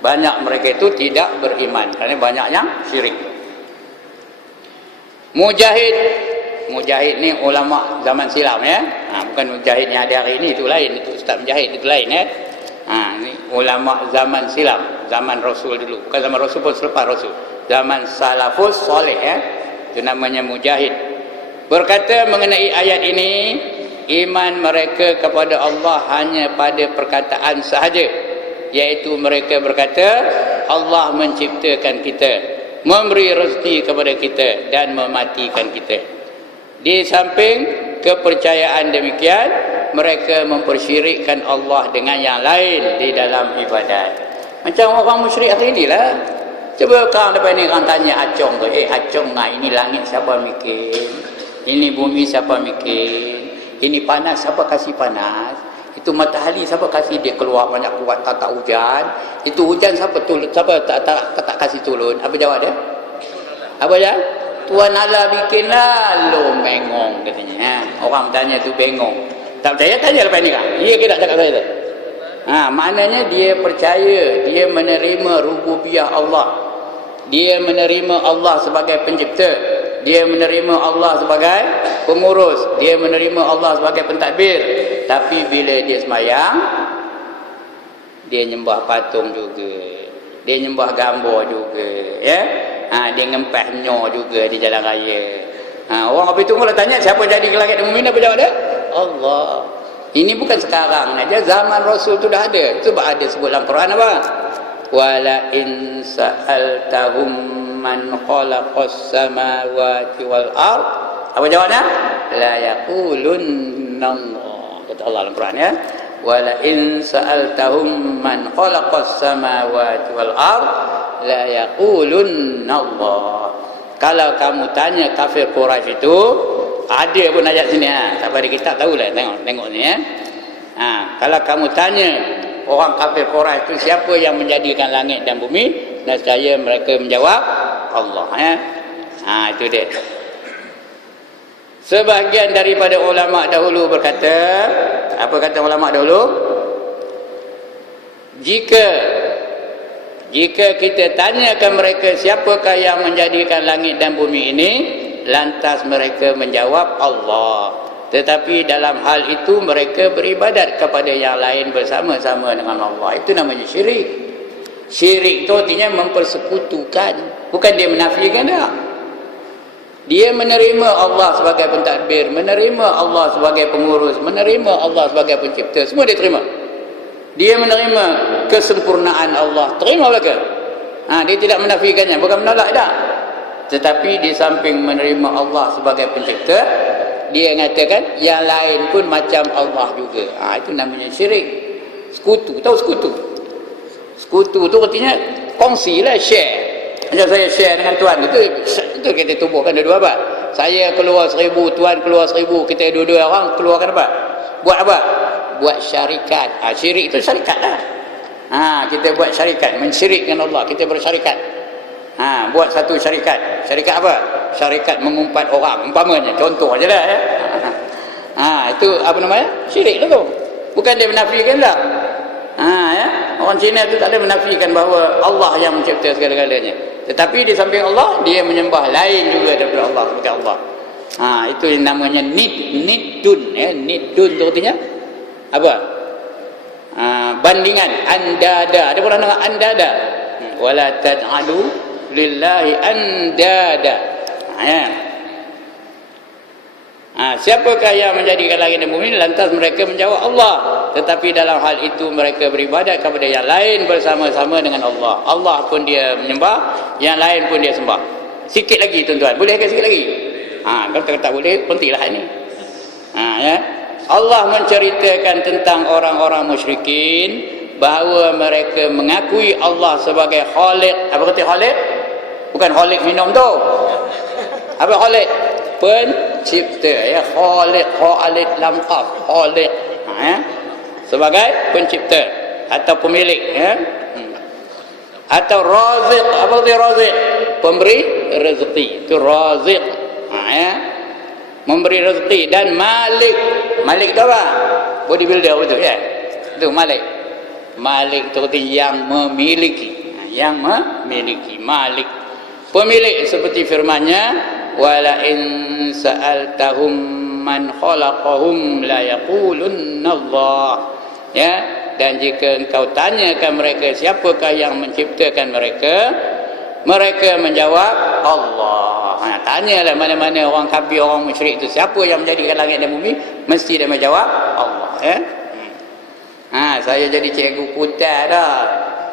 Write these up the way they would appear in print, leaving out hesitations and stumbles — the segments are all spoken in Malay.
Banyak mereka itu tidak beriman kerana banyak yang syirik. Mujahid ni ulama zaman silam ya. Bukan mujahid yang ada hari ini, itu lain, itu Ustaz Mujahid itu lain ya. Ni ulama zaman silam, zaman Rasul dulu. Bukan zaman Rasul pun, selepas Rasul. Zaman salafus soleh ya. Itu namanya mujahid. Berkata mengenai ayat ini, iman mereka kepada Allah hanya pada perkataan sahaja, iaitu mereka berkata Allah menciptakan kita, memberi rezeki kepada kita dan mematikan kita. Di samping kepercayaan demikian, mereka mempersyirikkan Allah dengan yang lain di dalam ibadat. Macam orang musyrik hari inilah. Cuba kau depan ni orang tanya Acong tu, Acong ini langit siapa bikin? Ini bumi siapa bikin? Ini panas siapa kasih panas? Itu matahari siapa kasih dia keluar banyak kuat tak hujan? Itu hujan siapa turun? Siapa tak kasih turun? Apa jawab dia? Apa ya? Tuan Allah bikinlah. Lo bengong katanya. Orang tanya tu bengong. Tak percaya tanya lepas ni kan? Iya ke tak cakap saya tu? Maknanya dia percaya, dia menerima rububiyah Allah. Dia menerima Allah sebagai pencipta, dia menerima Allah sebagai pengurus, dia menerima Allah sebagai pentadbir. Tapi bila dia sembahyang, dia nyembah patung juga, dia nyembah gambar juga ya. Dia ngempah nyo juga di jalan raya. Orang apa itu kalau tanya siapa jadi ke langit dan bumi, apa jawab dia? Allah. Ini bukan sekarang aja, zaman Rasul tu dah ada. Sebab ada sebut dalam Quran apa? Wala in sa'altahum man khalaqas samawati wal ard. Apa jawabnya? La yaqulunna Allah. Kata Allah dalam Quran ya. Wala in sa'altahum man khalaqas samawati wal ard la yaqulunna Allah. Kalau kamu tanya kafir Quraisy itu, ada pun ayat sini siapa di kitab tahulah, tengok ni ya. Kalau kamu tanya orang kafir Quraisy itu siapa yang menjadikan langit dan bumi, nescaya mereka menjawab Allah ya. Itu dia. Sebahagian daripada ulama dahulu berkata, apa kata ulama dahulu? Jika kita tanyakan mereka siapakah yang menjadikan langit dan bumi ini, lantas mereka menjawab Allah. Tetapi dalam hal itu mereka beribadat kepada yang lain bersama-sama dengan Allah. Itu namanya syirik. Syirik itu artinya mempersekutukan. Bukan dia menafikan dah. Dia menerima Allah sebagai pentadbir, menerima Allah sebagai pengurus, menerima Allah sebagai pencipta. Semua dia terima. Dia menerima kesempurnaan Allah. Terima belaka. Dia tidak menafikannya, bukan menolak dah. Tetapi di samping menerima Allah sebagai pencipta, dia mengatakan yang lain pun macam Allah juga. Itu namanya syirik. Sekutu. Tahu sekutu? Sekutu tu artinya kongsilah, share. Macam saya share dengan tuan itu kita tubuhkan dua-dua apa? Saya keluar 1,000, tuan keluar 1,000, kita dua-dua orang keluarkan apa? Buat apa? Buat syarikat. Syirik itu syarikat lah. Kita buat syarikat, mensyirikkan Allah, kita bersyarikat. Buat satu syarikat. Syarikat apa? Syarikat mengumpat orang, umpamanya, contoh aja lah ya. Itu apa namanya? Syirik lah tu. Bukan dia menafikan lah. Ya. Orang Cina tu tak ada menafikan bahawa Allah yang mencipta segala-galanya. Tetapi di samping Allah, dia menyembah lain juga daripada Allah, sebagai Allah. Itu yang namanya nidun ya. Nidun tu artinya apa? Bandingan, andada. Ada orang dengar andada? Wala taj'alu lillahi andada. Siapakah yang menjadikan langit dan bumi? Lantas mereka menjawab Allah. Tetapi dalam hal itu mereka beribadat kepada yang lain bersama-sama dengan Allah. Allah pun dia menyembah, yang lain pun dia sembah. Sikit lagi tuan-tuan, boleh ke sikit lagi? Kalau tak boleh, pentinglah ini. Ya. Allah menceritakan tentang orang-orang musyrikin bahawa mereka mengakui Allah sebagai Khaliq. Apa kata Khaliq? Bukan Khaliq minum tu. Apa Khaliq? Pencipta ya. Khaliq, Khaliq lam qaf, Khaliq ya. Sebagai pencipta atau pemilik ya. Atau Raziq. Apa arti Raziq? Pemberi rezeki. Itu Raziq ya. Memberi rezeki. Dan Malik. Malik tu apa? Bodybuilder betul ya. Itu Malik. Malik itu yang memiliki. Yang memiliki. Malik. Pemilik seperti firman-Nya, wala in sa'altahum man khalaqahum la yaqulunna Allah. Ya, dan jika engkau tanyakan mereka siapakah yang menciptakan mereka, mereka menjawab Allah. Tanyalah mana-mana orang kafir, orang musyrik itu siapa yang menjadikan langit dan bumi, mesti dia menjawab Allah. Ya. Saya jadi cikgu kutas dah.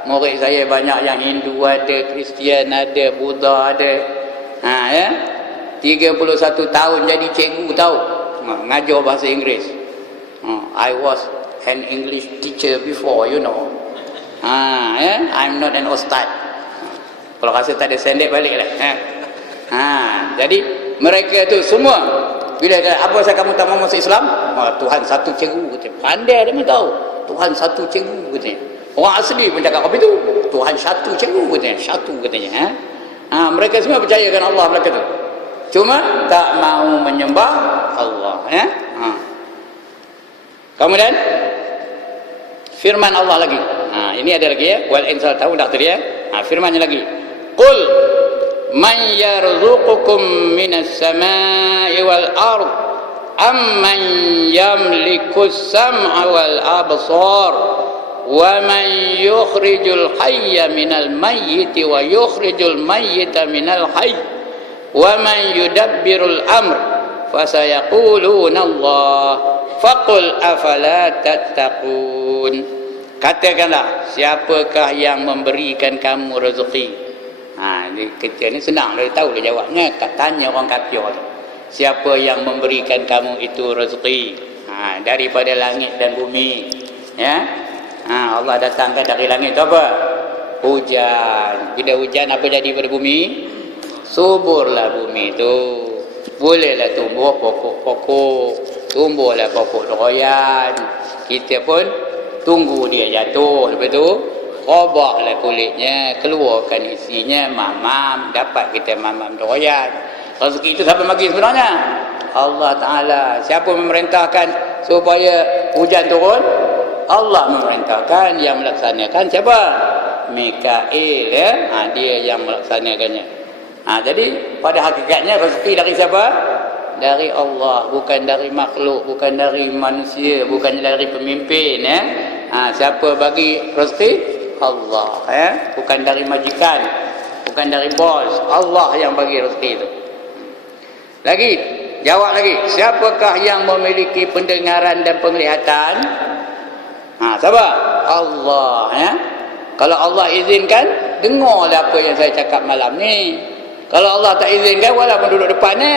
Murid saya banyak yang Hindu ada, Kristian ada, Buddha ada. Ya. 31 tahun jadi cikgu tahu. Ngajar bahasa Inggeris. I was an English teacher before, you know. Ya. I'm not an ustad. Kalau rasa tak ada sendek baliklah. Jadi mereka tu semua bila apa saya kamu tak mau masuk Islam? Tuhan satu cikgu kata. Pandai dia tahu. Tuhan satu cikgu kata. Orang asli pun cakap apa itu? Tuhan satu cikgu kata. Satu katanya. Mereka semua percayakan Allah mereka tu. Cuma tak mau menyembah Allah. Ya. Kemudian firman Allah lagi. Ini ada lagi ya. Wal insal tahu dah tadi ya. Firmannya lagi. Qul man yarzuqukum minas samai wal ard amman yamlikus sam'a wal absar wa man yukhrijul hayya minal mayyiti wa yukhrijul mayyita minal hayy wa man yudabbirul amr fasayaquluna Allah faqul afala tattaqun. Katakanlah, siapakah yang memberikan kamu rezeki? Kita ni senang dia tahu dia jawabnya. Tanya orang kafir tu, siapa yang memberikan kamu itu rezeki? Daripada langit dan bumi. Ya. Allah datangkan dari langit tu apa? Hujan. Bila hujan apa jadi pada bumi? Suburlah bumi tu. Bolehlah tumbuh pokok-pokok. Tumbuhlah pokok durian. Kita pun tunggu dia jatuh. Lepas tu robaklah kulitnya, keluarkan isinya, mamam, dapat kita mamam durian. Rezeki itu siapa bagi sebenarnya? Allah Ta'ala. Siapa memerintahkan supaya hujan turun? Allah memerintahkan. Yang melaksanakan siapa? Mikail ya? Dia yang melaksanakannya. Jadi pada hakikatnya rezeki dari siapa? Dari Allah, bukan dari makhluk, bukan dari manusia, bukan dari pemimpin ya. Siapa bagi rezeki? Allah ya, bukan dari majikan, bukan dari bos. Allah yang bagi rezeki itu. Lagi, jawab lagi. Siapakah yang memiliki pendengaran dan penglihatan? Siapa? Allah ya. Kalau Allah izinkan, dengarlah apa yang saya cakap malam ni. Kalau Allah tak izinkan, walaupun duduk depan ni,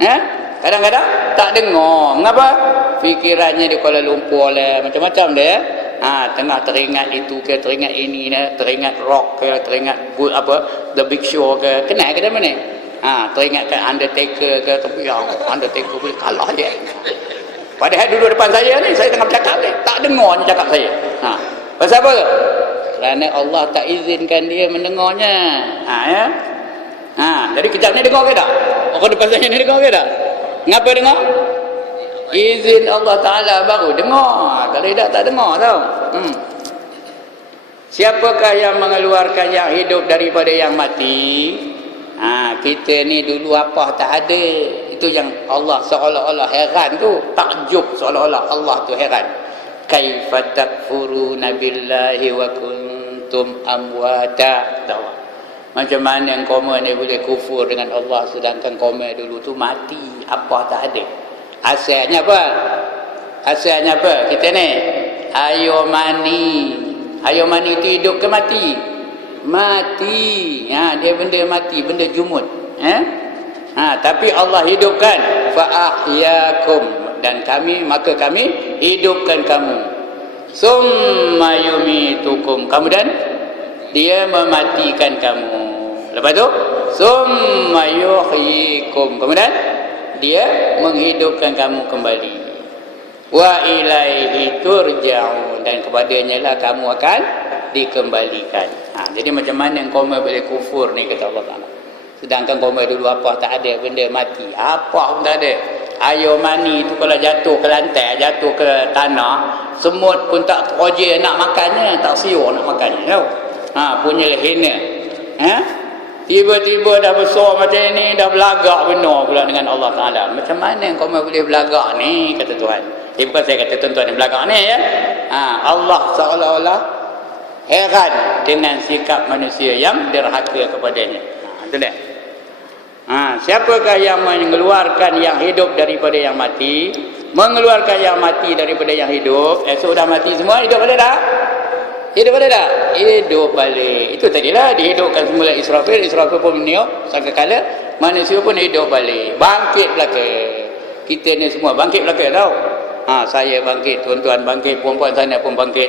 ya, kadang-kadang tak dengar. Mengapa? Fikirannya di Kuala Lumpur lah, macam-macam dia. Tengah teringat itu ke, teringat ini, teringat rock ke, teringat The Big Show ke, kenal ke mana? Teringatkan Undertaker ke, tapi yang Undertaker boleh kalah je. Padahal duduk depan saya ni, saya tengah bercakap ni, tak dengar ni cakap saya. Pasal apa? Kerana Allah tak izinkan dia mendengarnya. Ya. Jadi kejap ni dengar ke tak? Orang depan saya ni dengar ke tak? Ngapa dengar? Izin Allah Ta'ala baru dengar. Kalau tidak tak dengar tau. Siapakah yang mengeluarkan yang hidup daripada yang mati? Kita ni dulu apa tak ada. Itu yang Allah seolah-olah heran tu. Takjub seolah-olah Allah tu heran. Kaifa takfuruna billahi wa kuntum amwata. Macam mana koma ni boleh kufur dengan Allah sedangkan koma dulu tu mati. Apa tak ada. Asalnya apa? Asalnya apa? Kita ni ayo mani. Ayo mani itu hidup ke mati? Mati. Dia benda mati, benda jumud. Tapi Allah hidupkan. Fa ahyakum, dan maka kami hidupkan kamu. Summa yumitukum, kemudian dia mematikan kamu. Lepas tu summa yuhyikum, kemudian dia menghidupkan kamu kembali. Wa ilaihi turja'un, dan kepadanya lah kamu akan dikembalikan. Jadi macam mana koma boleh kufur ni, kata Allah Ta'ala. Sedangkan koma dulu apa tak ada, benda mati, apa pun tak ada. Air mani tu kalau jatuh ke lantai, jatuh ke tanah, semut pun tak teroje nak makannya, tak siur nak makannya tau. Punya lehina. Tiba-tiba dah besar macam ini, dah belagak benar pula dengan Allah Ta'ala. Macam mana kau boleh belagak ni, kata Tuhan. Bukan saya kata tuan-tuan yang belagak ni ya. Allah seolah-olah heran dengan sikap manusia yang derhaka kepadanya. Itu dia. Siapakah yang mengeluarkan yang hidup daripada yang mati, mengeluarkan yang mati daripada yang hidup? Esok dah mati semua, hidup balik dah. Hidup balik dah? Hidup balik. Itu tadilah dihidupkan semula Israfil. Israfil pun meniup sangkakala, manusia pun hidup balik. Bangkit belaka. Kita ni semua bangkit belaka tau. Saya bangkit, tuan-tuan bangkit, perempuan sana pun bangkit.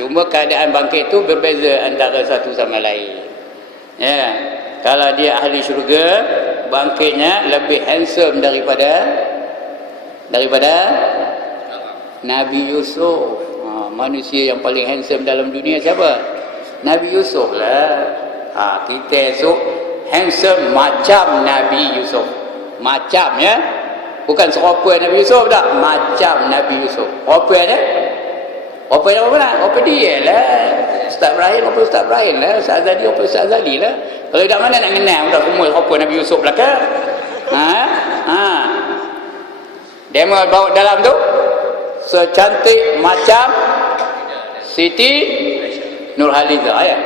Cuma keadaan bangkit tu berbeza antara satu sama lain. Ya. Kalau dia ahli syurga, bangkitnya lebih handsome daripada Nabi Yusuf. Manusia yang paling handsome dalam dunia siapa? Nabi Yusuf lah. Kita esok handsome macam Nabi Yusuf. Macam ya. Bukan serupa Nabi Yusuf tak. Macam Nabi Yusuf. Rupa dia? Rupa dia apa nak? Rupa dia lah. Ustaz Ibrahim apa Ustaz Ibrahim lah. Ustaz Azali apa Ustaz Azali lah. Kalau tak mana nak kenal dah semua rupa Nabi Yusuf lah ke? Demo bawa dalam tu secantik macam Siti Nurhaliza ya.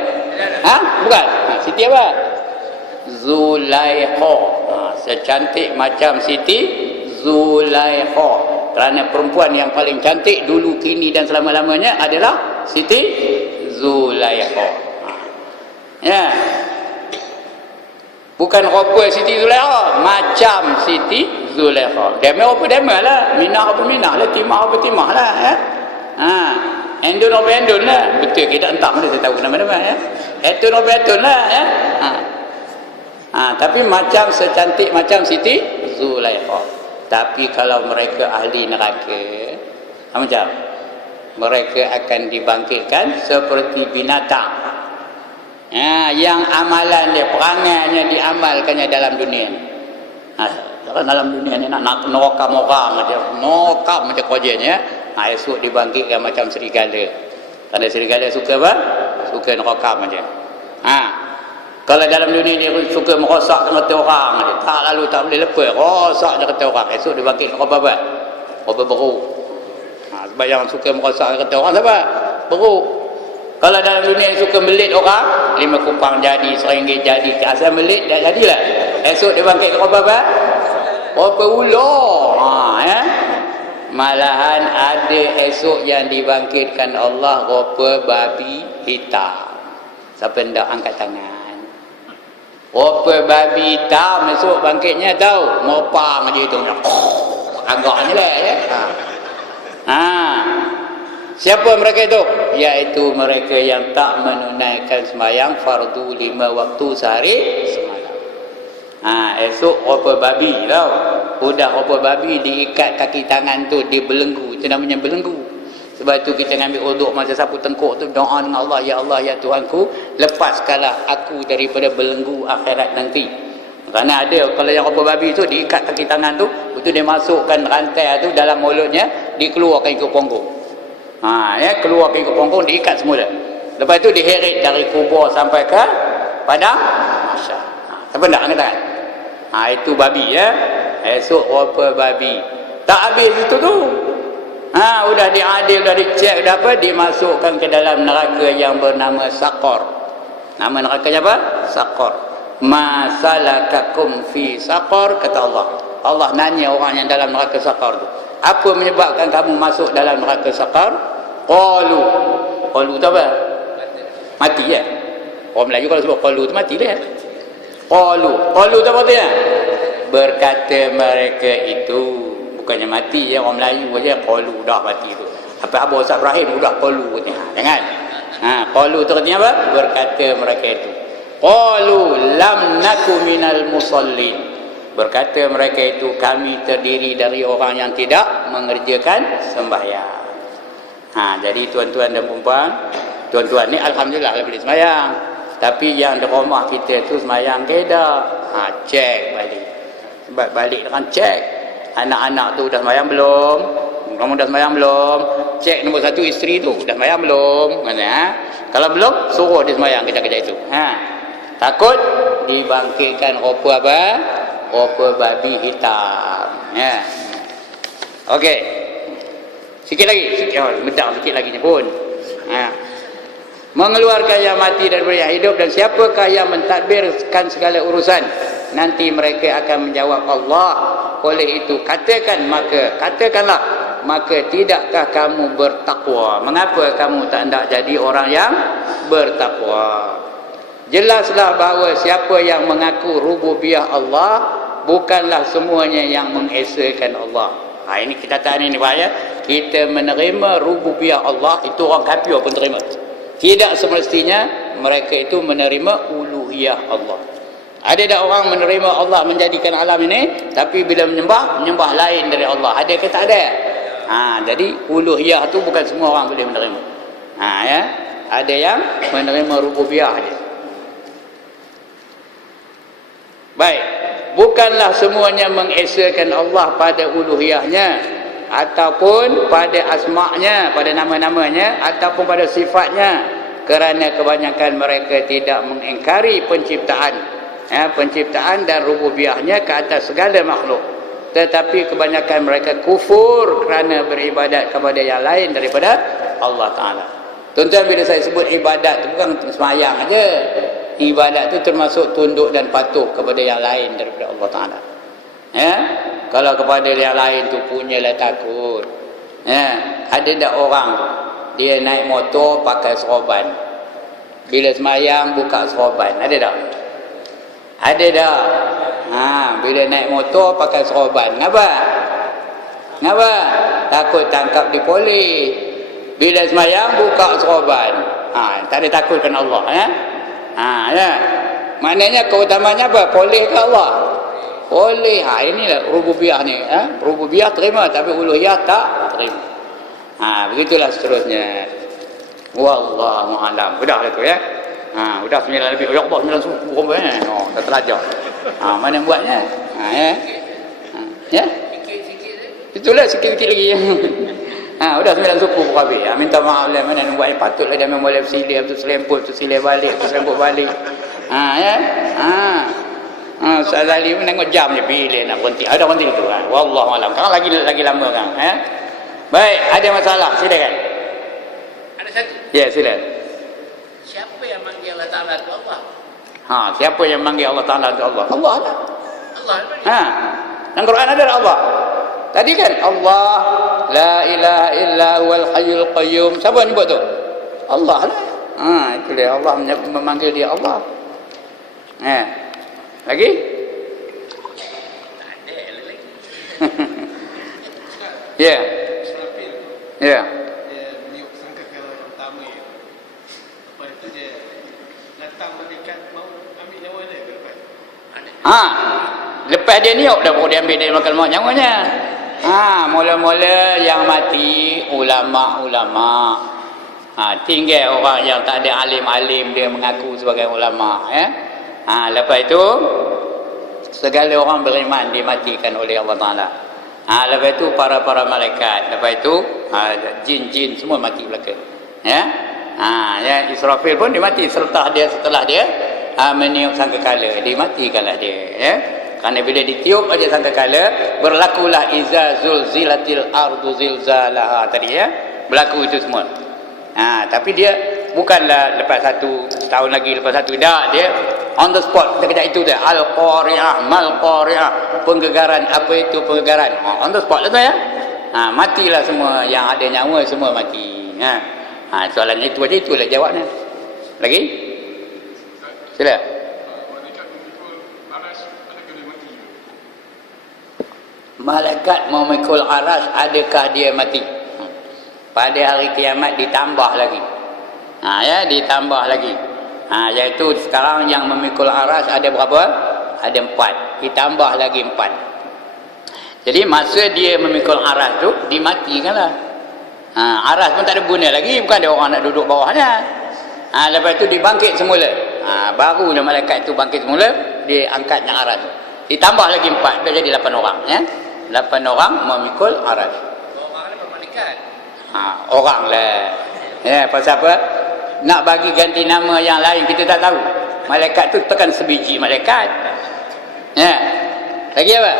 Bukan. Siti apa? Zulaikha. Secantik macam Siti Zulaikha. Kerana perempuan yang paling cantik dulu, kini dan selama-lamanya adalah Siti Zulaikha. Ya. Bukan rupa Siti Zulaikha, macam Siti Zulaikha. Demo apa demo lah, minah apa minah lah, timah apa timah lah ya. Endun apa endun lah. Betul kita entah mana saya tahu nama-nama ya. Etun apa etun lah ya. Tapi macam secantik macam Siti Zulaikha. Tapi kalau mereka ahli neraka, macam mereka akan dibangkitkan seperti binatang. Yang amalan dia, perangainya diamalkannya dalam dunia ni. Dalam dunia ni nak nokam orang aja, nokam macam kerjanya. Esok dibangkitkan macam serigala. Kerana serigala suka apa? Suka nokam aja. Kalau dalam dunia ni suka merosak kata orang aja. Tak lalu tak boleh lepas, rosak je kata orang. Esok dibangkitkan apa? Apa beruk. Sebab yang suka merosak kata orang siapa? Beruk. Kalau dalam dunia suka melit orang, 5 kupang jadi, RM1 jadi, asal melit dah jadilah. Esok dia bangkit apa? Apa ular. Malahan ada esok yang dibangkitkan Allah rupa babi hitam. Siapa hendak angkat tangan? Rupa babi hitam esok bangkitnya tahu. Mopang je tu. Agaknya lah ya. Siapa mereka itu? Iaitu mereka yang tak menunaikan sembahyang fardu 5 waktu sehari semalam. Esok rupa babi tau. Udah rupa babi diikat kaki tangan tu, dibelenggu. Itu namanya belenggu. Sebab tu kita ambil uduk masa sapu tengkuk tu, doa dengan Allah, ya Allah ya Tuhanku, lepaskanlah aku daripada belenggu akhirat nanti. Kerana ada kalau yang rupa babi tu diikat kaki tangan tu, itu dia masukkan rantai tu dalam mulutnya, dikeluarkan ikut punggung. Keluar ikut punggung, diikat semula. Lepas tu diheret dari kubur sampai ke padang mahsyar. Siapa nak angkat? Itu babi ya. Esok rupa babi. Tak habis itu tu. Udah diadil, dah dicek, dah apa, dimasukkan ke dalam neraka yang bernama Saqar. Nama nerakanya apa? Saqar. Ma salakakum fi Saqar, kata Allah. Allah nanya orang yang dalam neraka Saqar tu. Apa menyebabkan kamu masuk dalam neraka Saqar? Qalu. Qalu tu apa? Mati ya. Orang Melayu kalau sebut qalu tu mati dia. Qalu. Qalu tu apa dia? Berkata mereka itu, bukannya mati ya, orang Melayu aja qalu dah mati tu. Apa Abu Ustaz Ibrahim udah qalu katanya. Jangan. Qalu tu artinya apa? Berkata mereka itu. Qalu lam naku minal musallin. Berkata mereka itu, kami terdiri dari orang yang tidak mengerjakan sembahyang. Jadi tuan-tuan dan puan, tuan-tuan ni alhamdulillah boleh sembahyang. Tapi yang di rumah kita tu sembahyang ke dah? Cek balik. Sebab balik dengan cek. Anak-anak tu dah sembahyang belum? Kamu dah sembahyang belum? cek nombor satu isteri tu dah sembahyang belum, kalau belum suruh dia sembahyang kejap-kejap itu. Takut dibangkitkan rupa apa? Rupa babi hitam. Okey, sikit lagi, medang sikit lagi pun. Mengeluarkan yang mati daripada yang hidup, dan siapakah yang mentadbirkan segala urusan, nanti mereka akan menjawab Allah. Oleh itu katakanlah, maka tidakkah kamu bertakwa? Mengapa kamu tak hendak jadi orang yang bertakwa? Jelaslah bahawa siapa yang mengaku rububiyah Allah, bukanlah semuanya yang mengesakan Allah. Ini kenyataan ini Pak ya. Kita menerima rububiyah Allah, itu orang kafir pun terima. Tidak semestinya mereka itu menerima uluhiyah Allah. Ada tak orang menerima Allah menjadikan alam ini, tapi bila menyembah lain dari Allah? Ada ke tak ada? Jadi uluhiyah tu bukan semua orang boleh menerima. Ya, ada yang menerima rububiyah aja. Baik, bukanlah semuanya mengesakan Allah pada uluhiyahnya, ataupun pada asma'nya, pada nama-namanya, ataupun pada sifatnya, kerana kebanyakan mereka tidak mengingkari penciptaan dan rububiyahnya ke atas segala makhluk, tetapi kebanyakan mereka kufur kerana beribadat kepada yang lain daripada Allah Ta'ala. Tuan-tuan, bila saya sebut ibadat tu bukan semayang aja. Ibadat tu termasuk tunduk dan patuh kepada yang lain daripada Allah Ta'ala. Kalau kepada yang lain tu punyalah takut. Ada tak orang dia naik motor pakai seroban, bila semayang buka seroban? Ada tak? Ada tak? Bila naik motor pakai seroban. Kenapa? Takut tangkap di polis. Bila semayang buka seroban. Tak ada takutkan Allah. Maknanya keutamanya apa? Boleh ke Allah? Boleh. Inilah rububiyah ni. Rububiyah terima, tapi uluhiyah tak terima. Begitulah seterusnya. Wallahu a'lam. Sudah lah tu ya. Sudah 9 lebih. Ya Allah, 9 suku dah terlajar. Mana buatnya? Ya. Itulah sikit-sikit lagi. Sudah 9 suku pun habis. Minta maaf lah, mana nak buat yang patutlah dia memang boleh bersilih, tu selemput, tu silih balik, tu selemput balik. Ya. Ustaz Ali menengok jam je bila nak berhenti. Ada berhenti tu kan. Wallahu a'lam. Kan lagi lama kan. Baik, ada masalah, silakan. Ada satu. Ya, silakan. Siapa yang manggil Allah Ta'ala itu Allah? Siapa yang manggil Allah Ta'ala itu Allah? Allah ada. Allah ada. Dalam Quran ada Allah. Tadi kan Allah la ilaha illa huwal hayyul qayyum. Siapa nyebut tu? Allah lah. Itu dia, Allah memanggil dia Allah. Lagi? Tak ada lagi. Ya. Ya. Dia meniup sangkakan orang pertama ya. Lepas itu dia datang malaikat mau ambil nyawa dia ke depan. Lepas dia niup dah baru dia ambil dia makan maut nyawanya. Mula-mula yang mati ulama-ulama. Tinggal orang yang tak ada alim-alim dia mengaku sebagai ulama ya. Lepas itu segala orang beriman dimatikan oleh Allah Ta'ala. Lepas itu para malaikat, lepas itu jin-jin semua mati belaka. Ya. Israfil pun dia mati setelah dia meniup sangkakala, dimatikanlah dia ya. Kerana bila ditiup aja sangkakala, berlakulah iza zulzilatil ardu zilzalaha tadi ya. Berlaku itu semua. Tapi dia bukanlah lepas satu tahun lagi, lepas satu dah, dia on the spot kejap itu dia al-qari'ah mal-qari'ah, penggegaran. Apa itu penggegaran? On the spot lah tu ya. Matilah semua yang ada nyawa, semua mati. Soalannya itu aja, itulah jawabnya. Lagi? Sila. Malaikat memikul aras, adakah dia mati? Pada hari kiamat ditambah lagi. Ditambah lagi. Iaitu sekarang yang memikul aras ada berapa? Ada 4. Ditambah lagi 4. Jadi masa dia memikul aras tu dimatikanlah. Aras pun tak ada guna lagi, bukan ada orang nak duduk bawahnya. Lepas tu dibangkit semula. Barulah malaikat tu bangkit semula, dia angkatnya aras. Ditambah lagi 4, dah jadi 8 orang ya. 8 orang memikul aras. Orang ada malaikat. Orang lah. Ya, pasal apa? Nak bagi ganti nama yang lain kita tak tahu. Malaikat tu tekan sebiji malaikat. Ya. Lagi apa?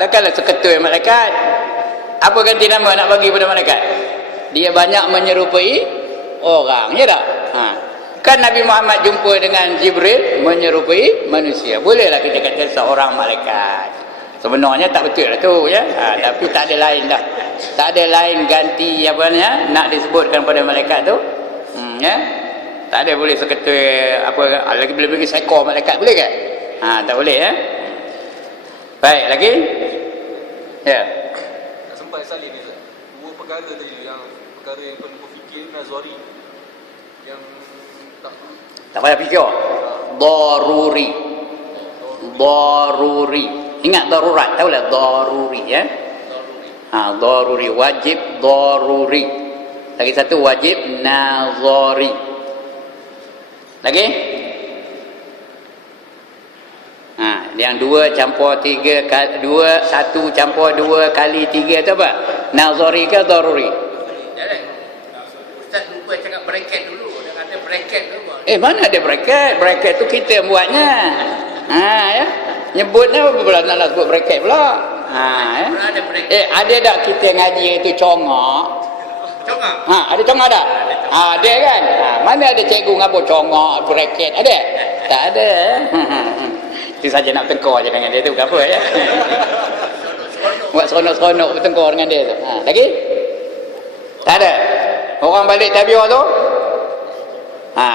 Tekanlah seketul malaikat. Apa ganti nama nak bagi pada malaikat? Dia banyak menyerupai orang, ya tak? Kan Nabi Muhammad jumpa dengan Jibril menyerupai manusia. Bolehlah kita kata seorang malaikat. Sebenarnya tak betul lah tu, ya. Tapi tak ada lain dah. Tak ada lain ganti apa namanya nak disebutkan pada malaikat tu. Ya. Tak ada boleh seketul apa lagi boleh bagi seekor malaikat boleh ke? Tak boleh, ya. Baik, lagi? Ya. Tak sempat salin ni, Ustaz. Dua perkara tadi yang perkara yang perlu berfikir nazari yang tak payah fikir. Daruri. Daruri. Ingat darurat, tahulah daruri, ya. Daruri wajib daruri. Lagi satu wajib nazari. Lagi? Yang 2 campur 3 1 campur 2 kali 3 tu apa? Nazari ke daruri? Ustaz lupa cakap bracket dulu. Dia ada bracket tu. Mana ada bracket? Bracket tu kita buatnya. Ya. Nyebutnya apa pula nak sebut bracket pula? Ya. Ada bracket. Ada tak kita ngaji itu congak? Congak? Ada congak tak? Ada kan? Mana ada cikgu ngabur congak, bracket? Ada? Tak ada. Itu saja nak bertengkar je dengan dia tu, bukan apa, ya? Buat seronok-seronok bertengkar dengan dia tu. Lagi? Tak ada? Orang balik tabiah tu?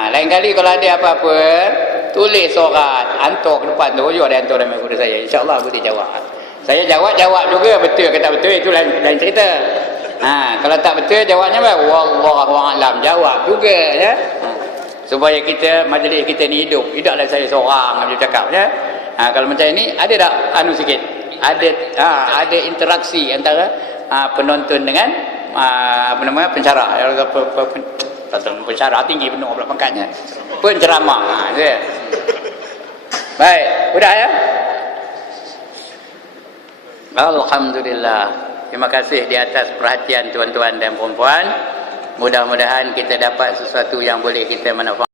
Lain kali kalau ada apa-apa, tulis surat, hantar ke depan tu. Dia hantar dalam kepada saya. InsyaAllah boleh jawab. Saya jawab juga. Betul ke tak betul, itu lain cerita. Kalau tak betul, jawabnya apa? Wallahualam. Jawab juga, ya. Supaya kita, majlis kita ni hidup. Tidaklah saya seorang yang cakap, ya. Kalau macam ini, ada tak sikit? Ada interaksi antara penonton dengan pencara. Pencara tinggi penuh pula pangkatnya. Penceramah. Baik, sudah, ya. Alhamdulillah. Terima kasih di atas perhatian tuan-tuan dan puan-puan. Mudah-mudahan kita dapat sesuatu yang boleh kita manfaatkan.